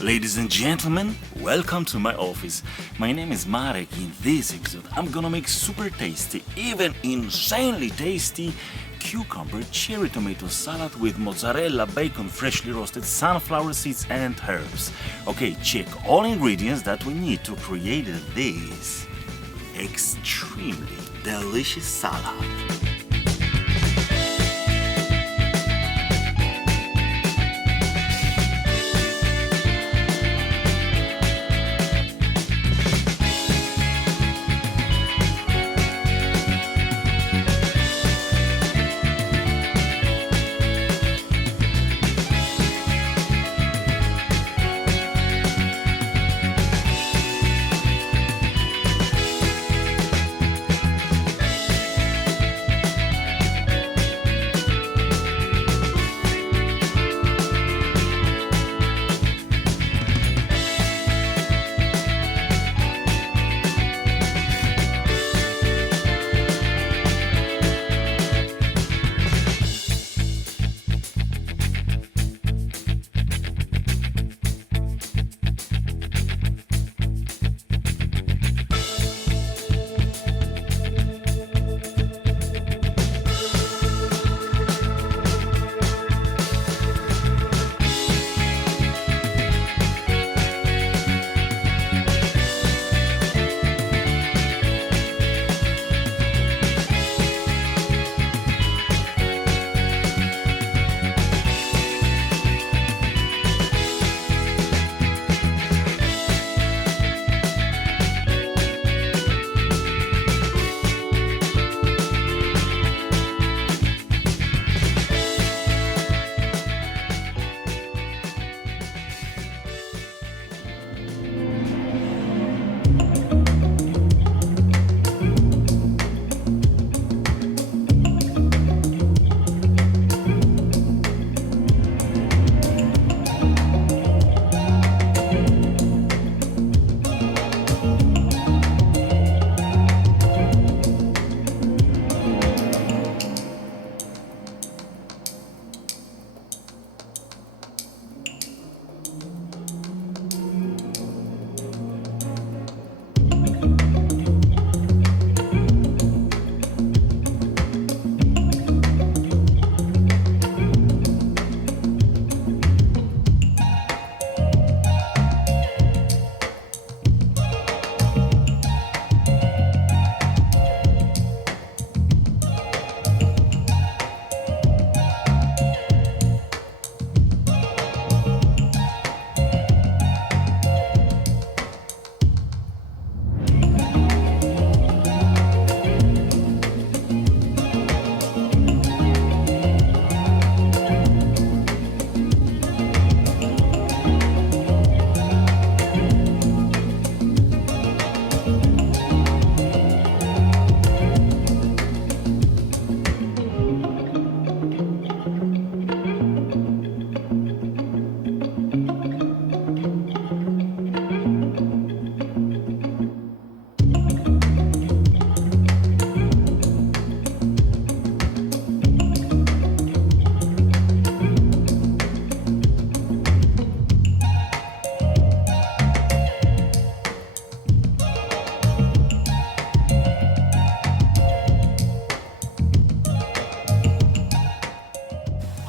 Ladies and gentlemen, welcome to my office. My name is Marek. In this episode, I'm gonna make super tasty, even insanely tasty, cucumber cherry tomato salad with mozzarella, bacon, freshly roasted sunflower seeds and herbs. Okay, check all ingredients that we need to create this extremely delicious salad.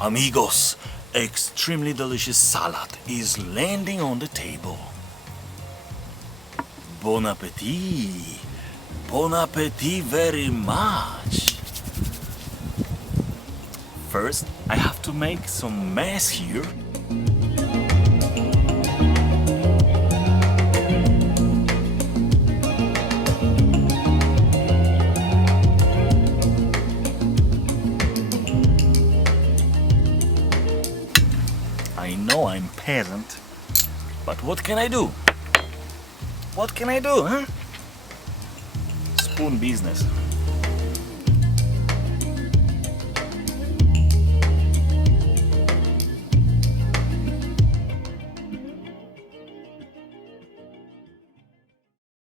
Amigos, extremely delicious salad is landing on the table. Bon appetit! Bon appetit very much! First, I have to make some mess here. I know I'm peasant, but what can I do? What can I do, huh? Spoon business.